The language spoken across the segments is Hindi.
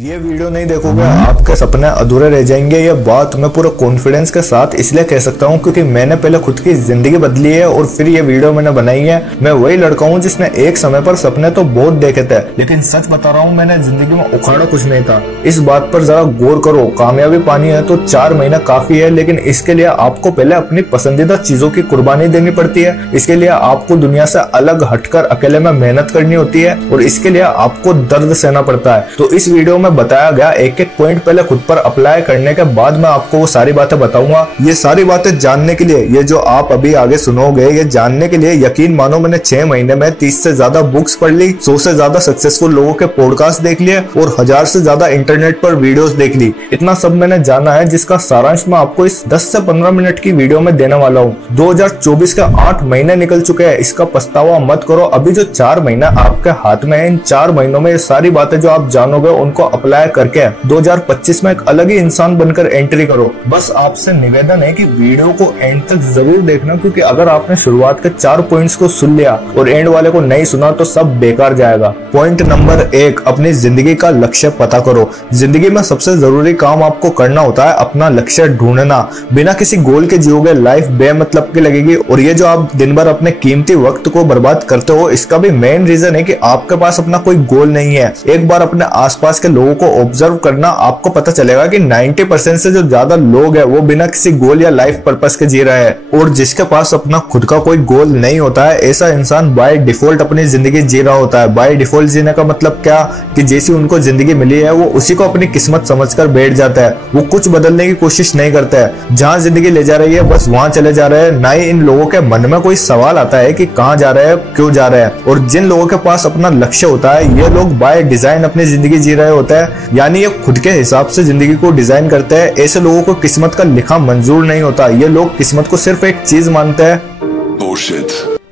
ये वीडियो नहीं देखोगे आपके सपने अधूरे रह जाएंगे। ये बात मैं पूरे कॉन्फिडेंस के साथ इसलिए कह सकता हूँ क्योंकि मैंने पहले खुद की जिंदगी बदली है और फिर ये वीडियो मैंने बनाई है। मैं वही लड़का हूँ जिसने एक समय पर सपने तो बहुत देखे थे, लेकिन सच बता रहा हूँ मैंने जिंदगी में उखाड़ा कुछ नहीं था। इस बात पर जरा गौर करो। कामयाबी पानी है तो 4 महीना काफी है, लेकिन इसके लिए आपको पहले अपनी पसंदीदा चीजों की कुर्बानी देनी पड़ती है। इसके लिए आपको दुनिया से अलग हटकर अकेले में मेहनत करनी होती है और इसके लिए आपको दर्द सहना पड़ता है। तो इस वीडियो में बताया गया एक एक पॉइंट पहले खुद पर अप्लाई करने के बाद मैं आपको वो सारी बातें बताऊंगा। ये सारी बातें जानने के लिए, ये जो आप अभी आगे सुनोगे, ये जानने के लिए यकीन मानो मैंने 6 महीने में 30 से ज्यादा बुक्स पढ़ ली, 100 से ज्यादा सक्सेसफुल लोगों के पॉडकास्ट देख लिए और 1000 से ज्यादा इंटरनेट पर वीडियोस देख ली। इतना सब मैंने जाना है जिसका सारांश मैं आपको इस 10 से 15 मिनट की वीडियो में देने वाला हूँ। 2024 के 8 महीने निकल चुके हैं, इसका पछतावा मत करो। अभी जो 4 महीना आपके हाथ में है, इन 4 महीनों में ये सारी बातें जो आप जानोगे उनको अप्लाई करके 2025 में एक अलग ही इंसान बनकर एंट्री करो। बस आपसे निवेदन है कि वीडियो को एंड तक जरूर देखना, क्योंकि अगर आपने शुरुआत के 4 पॉइंट्स को सुन लिया और एंड वाले को नहीं सुना तो सब बेकार जाएगा। पॉइंट नंबर 1, अपनी जिंदगी का लक्ष्य पता करो। जिंदगी में सबसे जरूरी काम आपको करना होता है अपना लक्ष्य ढूंढना। बिना किसी गोल के जियोगे लाइफ बेमतलब की लगेगी और ये जो आप दिन भर अपने कीमती वक्त को बर्बाद करते हो, इसका भी मेन रीजन है कि आपके पास अपना कोई गोल नहीं है। एक बार अपने आसपास के लोगों को ऑब्जर्व करना, आपको पता चलेगा कि 90% से जो ज्यादा लोग हैं वो बिना किसी गोल या लाइफ पर्पस के जी रहे हैं। और जिसके पास अपना खुद का कोई गोल नहीं होता है, ऐसा इंसान बाय डिफॉल्ट अपनी जिंदगी जी रहा होता है। बाय डिफॉल्ट जीने का मतलब क्या कि जैसी उनको जिंदगी मिली है वो उसी को अपनी किस्मत समझकर बैठ जाता है। वो कुछ बदलने की कोशिश नहीं करता है। जहाँ जिंदगी ले जा रही है बस वहां चले जा रहे हैं। ना ही इन लोगों के मन में कोई सवाल आता है कि कहाँ जा रहे हैं, क्यों जा रहे हैं। और जिन लोगों के पास अपना लक्ष्य होता है, ये लोग बाय डिजाइन अपनी जिंदगी जी रहे होते हैं, यानी ये खुद के हिसाब से जिंदगी को डिजाइन करते हैं। ऐसे लोगों को किस्मत का लिखा मंजूर नहीं होता। ये लोग किस्मत को सिर्फ एक चीज मानते हैं।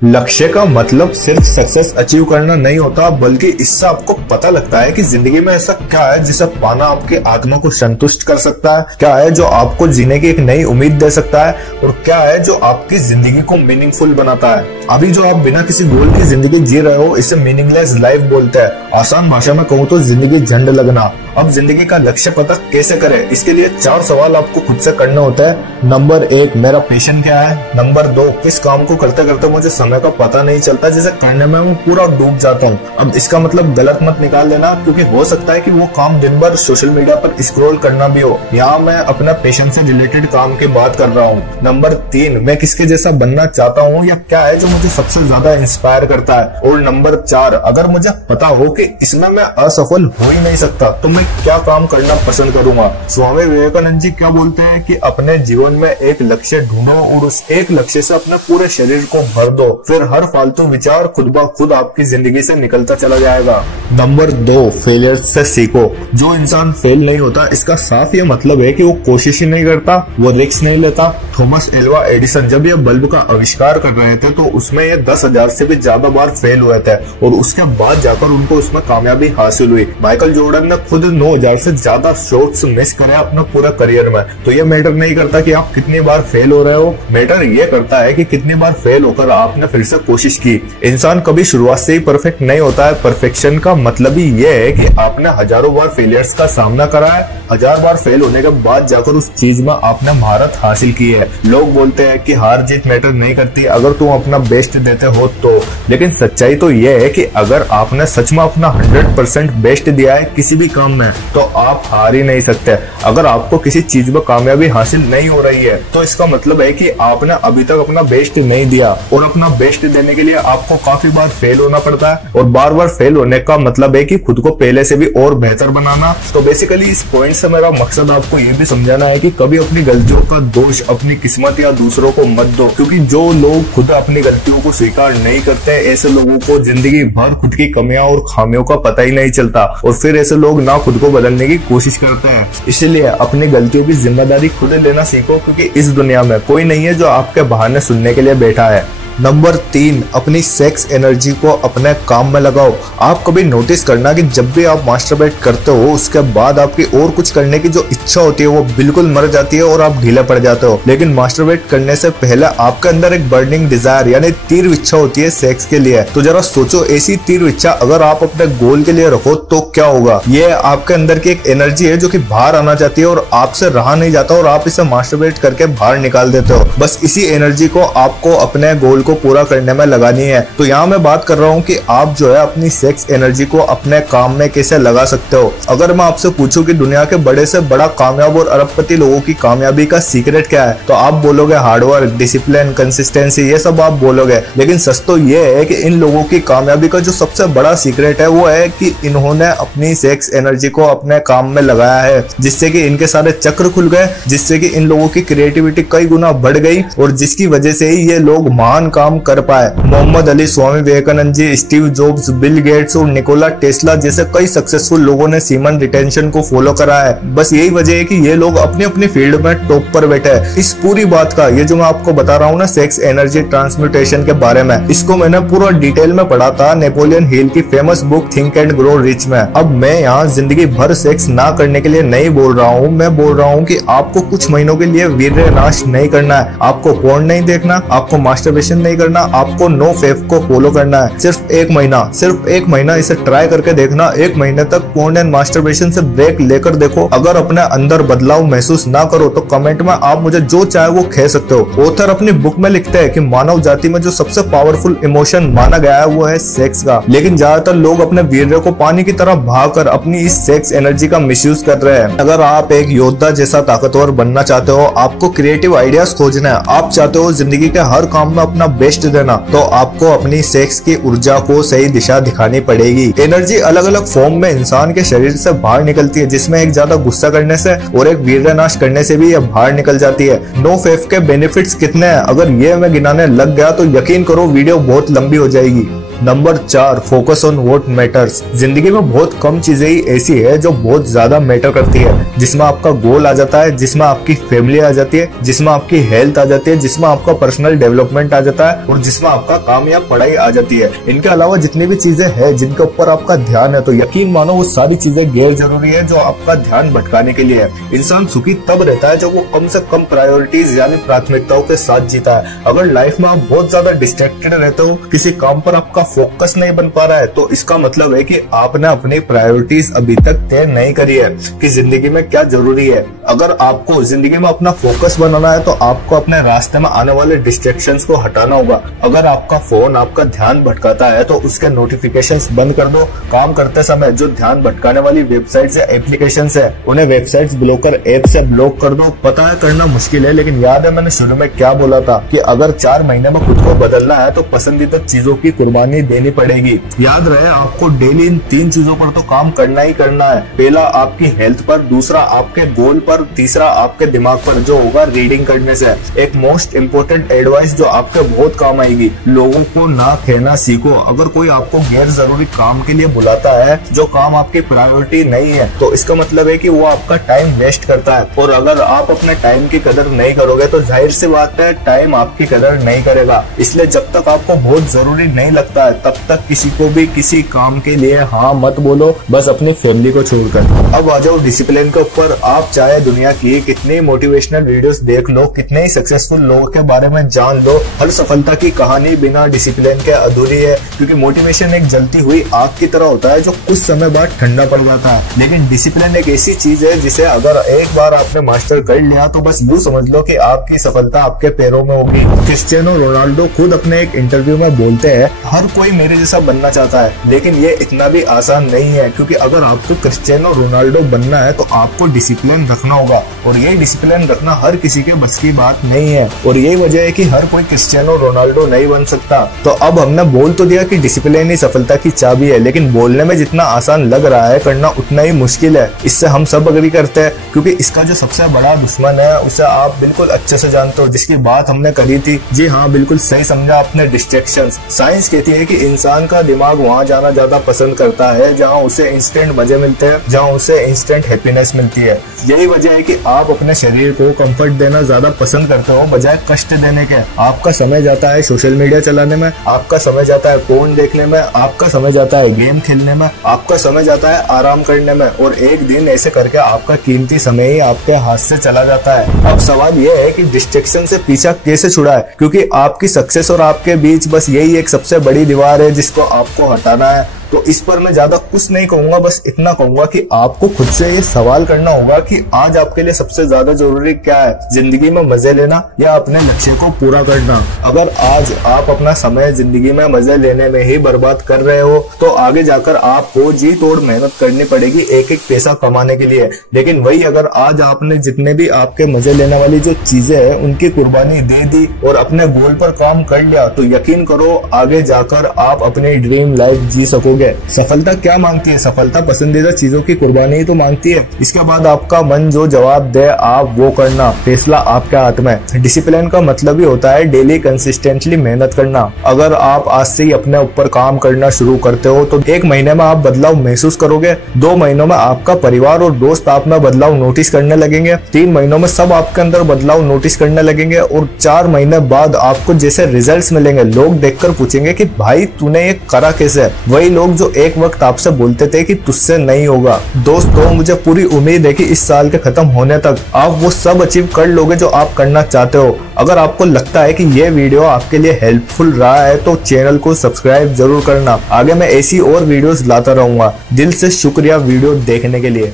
लक्ष्य का मतलब सिर्फ सक्सेस अचीव करना नहीं होता, बल्कि इससे आपको पता लगता है कि जिंदगी में ऐसा क्या है जिसे पाना आपकी आत्मा को संतुष्ट कर सकता है, क्या है जो आपको जीने की एक नई उम्मीद दे सकता है और क्या है जो आपकी जिंदगी को मीनिंगफुल बनाता है। अभी जो आप बिना किसी गोल की जिंदगी जी रहे हो, इसे मीनिंगलेस लाइफ बोलते हैं। आसान भाषा में कहूँ तो जिंदगी झंड लगना। अब जिंदगी का लक्ष्य पता कैसे करें, इसके लिए 4 सवाल आपको खुद से करना होता है। नंबर 1, मेरा पैशन क्या है। नंबर 2, किस काम को करते करते मुझे समय का पता नहीं चलता, जिसे करने में मैं पूरा डूब जाता हूँ। अब इसका मतलब गलत मत निकाल लेना, क्योंकि हो सकता है कि वो काम दिन भर सोशल मीडिया पर स्क्रॉल करना भी हो। यहाँ मैं अपना पैशन से रिलेटेड काम की बात कर रहा हूँ। नंबर 3, मैं किसके जैसा बनना चाहता हूँ या क्या है जो मुझे सबसे ज्यादा इंस्पायर करता है। और नंबर 4, अगर मुझे पता हो कि इसमें मैं असफल हो ही नहीं सकता तो मैं क्या काम करना पसंद करूंगा। स्वामी विवेकानंद जी क्या बोलते हैं कि अपने जीवन में एक लक्ष्य ढूंढो और उस एक लक्ष्य से अपने पूरे शरीर को भर दो, फिर हर फालतू विचार खुद ब खुद आपकी जिंदगी से निकलता चला जाएगा। नंबर 2, फेलियर से सीखो। जो इंसान फेल नहीं होता, इसका साफ ये मतलब है कि वो कोशिश ही नहीं करता, वो रिस्क नहीं लेता। थॉमस एल्वा एडिसन जब ये बल्ब का आविष्कार कर रहे थे तो उसमें ये 10,000 से भी ज्यादा बार फेल हुए थे और उसके बाद जाकर उनको उसमें कामयाबी हासिल हुई। माइकल जॉर्डन ने खुद 9,000 से ज्यादा शॉट्स मिस करे अपने पूरे करियर में। तो ये मैटर नहीं करता कि आप कितनी बार फेल हो रहे हो, मैटर ये करता है कि कितनी बार फेल होकर आपने फिर से कोशिश की। इंसान कभी शुरुआत से ही परफेक्ट नहीं होता है। परफेक्शन का मतलब ही ये है कि आपने हजारों बार फेलियर्स का सामना करा है, 1000 बार फेल होने के बाद जाकर उस चीज में आपने महारत हासिल की है। लोग बोलते हैं कि हार जीत मैटर नहीं करती अगर तुम अपना बेस्ट देते हो तो, लेकिन सच्चाई तो ये है कि अगर आपने सच में अपना 100% बेस्ट दिया है किसी भी काम में तो आप हार ही नहीं सकते। अगर आपको किसी चीज में कामयाबी हासिल नहीं हो रही है तो इसका मतलब है कि आपने अभी तक अपना बेस्ट नहीं दिया, और अपना बेस्ट देने के लिए आपको काफी बार फेल होना पड़ता है। और बार बार फेल होने का मतलब है कि खुद को पहले से भी और बेहतर बनाना। तो बेसिकली इस पॉइंट से मेरा मकसद आपको ये भी समझाना है कि कभी अपनी गलतियों का दोष अपनी किस्मत या दूसरों को मत दो, क्योंकि जो लोग खुद अपनी गलतियों को स्वीकार नहीं करते, ऐसे लोगों को जिंदगी भर खुद की कमियां और खामियों का पता ही नहीं चलता और फिर ऐसे लोग ना खुद को बदलने की कोशिश करते हैं। इसलिए अपनी गलतियों की जिम्मेदारी खुद लेना सीखो, क्योंकि इस दुनिया में कोई नहीं है जो आपके बहाने सुनने के लिए बैठा है। नंबर 3, अपनी सेक्स एनर्जी को अपने काम में लगाओ। आप कभी नोटिस करना कि जब भी आप मास्टरबेट करते हो उसके बाद आपकी और कुछ करने की जो इच्छा होती है वो बिल्कुल मर जाती है और आप ढीले पड़ जाते हो। लेकिन मास्टरबेट करने से पहले आपके अंदर एक बर्निंग डिजायर यानी तीव्र इच्छा होती है सेक्स के लिए। तो जरा सोचो, ऐसी तीव्र इच्छा अगर आप अपने गोल के लिए रखो तो क्या होगा। ये आपके अंदर की एक एनर्जी है जो कि बाहर आना चाहती है और आपसे रहा नहीं जाता और आप इसे मास्टरबेट करके बाहर निकाल देते हो। बस इसी एनर्जी को आपको अपने गोल को पूरा करने में लगानी है। तो यहाँ मैं बात कर रहा हूँ कि आप जो है अपनी सेक्स एनर्जी को अपने काम में कैसे लगा सकते हो। अगर मैं आपसे पूछूं कि दुनिया के बड़े से बड़ा कामयाब और अरबपति लोगों की कामयाबी का सीक्रेट क्या है, तो आप बोलोगे हार्डवर्क, डिसिप्लिन, कंसिस्टेंसी, ये सब आप बोलोगे। लेकिन सच तो ये है कि इन लोगों की कामयाबी का जो सबसे बड़ा सीक्रेट है वो है कि इन्होंने अपनी सेक्स एनर्जी को अपने काम में लगाया है, जिससे कि इनके सारे चक्र खुल गए, जिससे कि इन लोगों की क्रिएटिविटी कई गुना बढ़ गई और जिसकी वजह से ही ये लोग महान काम कर पाए। Mohammad Ali, Swami Vivekananda ji, Steve jobs, Bill Gates और निकोला टेस्ला जैसे कई सक्सेसफुल लोगों ने सीमन रिटेंशन को फॉलो करा है। बस यही वजह है कि ये लोग अपनी अपनी फील्ड में टॉप पर बैठे हैं। इस पूरी बात का ये जो मैं आपको बता रहा हूँ ना सेक्स एनर्जी ट्रांसम्यूटेशन के बारे में, इसको मैंने पूरा डिटेल में पढ़ा था नेपोलियन हिल की famous book think and grow rich में। अब मैं यहाँ जिंदगी भर सेक्स ना करने के लिए नहीं बोल रहा हूँ, मैं बोल रहा हूँ कि आपको कुछ महीनों के लिए वीर्य नाश नहीं करना है, आपको पोर्न नहीं देखना, आपको मास्टरबेशन नहीं करना, आपको नो फेफ को फॉलो करना है। सिर्फ एक महीना इसे ट्राई करके देखना। 1 महीने तक पोर्न एंड मास्टरबेशन से ब्रेक लेकर देखो। अगर अपने अंदर बदलाव महसूस ना करो तो कमेंट में आप मुझे जो चाहे वो कह सकते हो। ऑथर अपनी बुक में लिखते हैं कि मानव जाति में जो सबसे पावरफुल इमोशन माना गया है वो है सेक्स का। लेकिन ज्यादातर लोग अपने वीर्य को पानी की तरह बहाकर अपनी इस सेक्स एनर्जी का मिसयूज कर रहे हैं। अगर आप एक योद्धा जैसा ताकतवर बनना चाहते हो, आपको क्रिएटिव आइडियाज खोजना है, आप चाहते हो जिंदगी के हर काम में अपना बेस्ट देना, तो आपको अपनी सेक्स की ऊर्जा को सही दिशा दिखानी पड़ेगी। एनर्जी अलग अलग फॉर्म में इंसान के शरीर से बाहर निकलती है, जिसमें एक ज्यादा गुस्सा करने से और एक वीर्यनाश करने से भी यह बाहर निकल जाती है। नो फेफ के बेनिफिट्स कितने हैं अगर ये मैं गिनाने लग गया तो यकीन करो वीडियो बहुत लंबी हो जाएगी। Number 4, focus on what matters. जिंदगी में बहुत कम चीजें ही ऐसी है जो बहुत ज्यादा मैटर करती है, जिसमें आपका गोल आ जाता है, जिसमें आपकी फैमिली आ जाती है, जिसमें आपकी हेल्थ आ जाती है, जिसमें आपका पर्सनल डेवलपमेंट आ जाता है और जिसमें आपका काम या पढ़ाई आ जाती है। इनके अलावा जितनी भी चीजें हैं जिनके ऊपर आपका ध्यान है, तो यकीन मानो वो सारी चीजें गैर जरूरी है जो आपका ध्यान भटकाने के लिए है। इंसान सुखी तब रहता है जब वो कम से कम प्रायोरिटीज यानी प्राथमिकताओं के साथ जीता है। अगर लाइफ में आप बहुत ज्यादा डिस्ट्रैक्टेड रहते हो, किसी काम पर आपका फोकस नहीं बन पा रहा है, तो इसका मतलब है कि आपने अपनी प्रायोरिटीज अभी तक तय नहीं करी है कि जिंदगी में क्या जरूरी है। अगर आपको जिंदगी में अपना फोकस बनाना है तो आपको अपने रास्ते में आने वाले डिस्ट्रैक्शंस को हटाना होगा। अगर आपका फोन आपका ध्यान भटकाता है तो उसके नोटिफिकेशंस बंद कर दो। काम करते समय जो ध्यान भटकाने वाली वेबसाइट्स या एप्लीकेशंस है उन्हें वेबसाइट्स ब्लॉकर ऐप से ब्लॉक कर दो। पता है करना मुश्किल है, लेकिन याद है मैंने शुरू में क्या बोला था कि अगर 4 महीने में खुद को बदलना है तो पसंदीदा चीजों की कुर्बानी देनी पड़ेगी। याद रहे आपको डेली इन 3 चीजों पर तो काम करना ही करना है। पहला आपकी हेल्थ पर, दूसरा आपके गोल पर, तीसरा आपके दिमाग पर जो होगा रीडिंग करने से। एक मोस्ट इम्पोर्टेंट एडवाइस जो आपके बहुत काम आएगी, लोगों को ना कहना सीखो। अगर कोई आपको गैर जरूरी काम के लिए बुलाता है जो काम आपकी प्रायोरिटी नहीं है, तो इसका मतलब है कि वो आपका टाइम वेस्ट करता है। और अगर आप अपने टाइम की कदर नहीं करोगे तो जाहिर सी बात है टाइम आपकी कदर नहीं करेगा। इसलिए जब तक आपको बहुत जरूरी नहीं लगता है तब तक किसी को भी किसी काम के लिए हाँ मत बोलो, बस अपनी फैमिली को छोड़कर। अब आ जाओ डिसिप्लिन के ऊपर। आप चाहे दुनिया की कितनी मोटिवेशनल वीडियोस देख लो, कितने ही सक्सेसफुल लोगों के बारे में जान लो, हर सफलता की कहानी बिना डिसिप्लिन के अधूरी है। क्योंकि मोटिवेशन एक जलती हुई आग की तरह होता है जो कुछ समय बाद ठंडा पड़ जाता है, लेकिन डिसिप्लिन एक ऐसी चीज है जिसे अगर एक बार आपने मास्टर कर लिया तो बस यूं समझ लो कि आपकी सफलता आपके पैरों में होगी। क्रिस्टियानो रोनाल्डो खुद अपने एक इंटरव्यू में बोलते हैं, हर कोई मेरे जैसा बनना चाहता है, लेकिन ये इतना भी आसान नहीं है। क्योंकि अगर आपको क्रिस्टियानो रोनाल्डो बनना है तो आपको डिसिप्लिन रखना होगा, और ये डिसिप्लिन रखना हर किसी के बस की बात नहीं है। और यही वजह है कि हर कोई क्रिस्टियानो रोनाल्डो नहीं बन सकता। तो अब हमने बोल तो दिया कि डिसिप्लिन ही सफलता की चाबी है, लेकिन बोलने में जितना आसान लग रहा है करना उतना ही मुश्किल है। इससे हम सब अग्री करते हैं, क्योंकि इसका जो सबसे बड़ा दुश्मन है उसे आप बिल्कुल अच्छे से जानते हो, जिसकी बात हमने करी थी। जी हाँ, बिल्कुल सही समझा आपने, डिस्ट्रैक्शंस। साइंस कहती है है कि इंसान का दिमाग वहाँ जाना ज्यादा पसंद करता है जहाँ उसे इंस्टेंट मजे मिलते हैं, जहाँ उसे इंस्टेंट हैप्पीनेस मिलती है। यही वजह है कि आप अपने शरीर को कंफर्ट देना ज्यादा पसंद करते हो बजाय कष्ट देने के। आपका समय जाता है सोशल मीडिया चलाने में, आपका समय जाता है फोन देखने में, आपका समय जाता है गेम खेलने में, आपका समय जाता है आराम करने में, और एक दिन ऐसे करके आपका कीमती समय ही आपके हाथ से चला जाता है। अब सवाल यह है कि डिस्ट्रैक्शन से पीछा कैसे छुड़ाए, क्योंकि आपकी सक्सेस और आपके बीच बस यही एक सबसे बड़ी दीवार है जिसको आपको हटाना है। तो इस पर मैं ज्यादा कुछ नहीं कहूंगा, बस इतना कहूंगा कि आपको खुद से ये सवाल करना होगा कि आज आपके लिए सबसे ज्यादा जरूरी क्या है, जिंदगी में मजे लेना या अपने लक्ष्य को पूरा करना। अगर आज आप अपना समय जिंदगी में मजे लेने में ही बर्बाद कर रहे हो तो आगे जाकर आपको जी तोड़ मेहनत करनी पड़ेगी एक एक पैसा कमाने के लिए। लेकिन वही अगर आज आपने जितने भी आपके मजे लेने वाली जो चीजें है उनकी कुर्बानी दे दी और अपने गोल पर काम कर लिया, तो यकीन करो आगे जाकर आप अपनी ड्रीम लाइफ जी सकोगे। सफलता क्या मांगती है? सफलता पसंदीदा चीजों की कुर्बानी ही तो मांगती है। इसके बाद आपका मन जो जवाब दे आप वो करना, फैसला आपके हाथ में। डिसिप्लिन का मतलब ही होता है डेली कंसिस्टेंटली मेहनत करना। अगर आप आज से ही अपने ऊपर काम करना शुरू करते हो तो 1 महीने में आप बदलाव महसूस करोगे, 2 महीनों में आपका परिवार और दोस्त आप में बदलाव नोटिस करने लगेंगे, 3 महीनों में सब आपके अंदर बदलाव नोटिस करने लगेंगे, और 4 महीने बाद आपको जैसे रिजल्ट्स मिलेंगे लोग देखकर पूछेंगे कि भाई तूने ये करा कैसे। वही लोग जो एक वक्त आपसे बोलते थे कि तुझसे नहीं होगा। दोस्तों मुझे पूरी उम्मीद है कि इस साल के खत्म होने तक आप वो सब अचीव कर लोगे जो आप करना चाहते हो। अगर आपको लगता है कि ये वीडियो आपके लिए हेल्पफुल रहा है तो चैनल को सब्सक्राइब जरूर करना। आगे मैं ऐसी और वीडियोस लाता रहूंगा। दिल से शुक्रिया वीडियो देखने के लिए।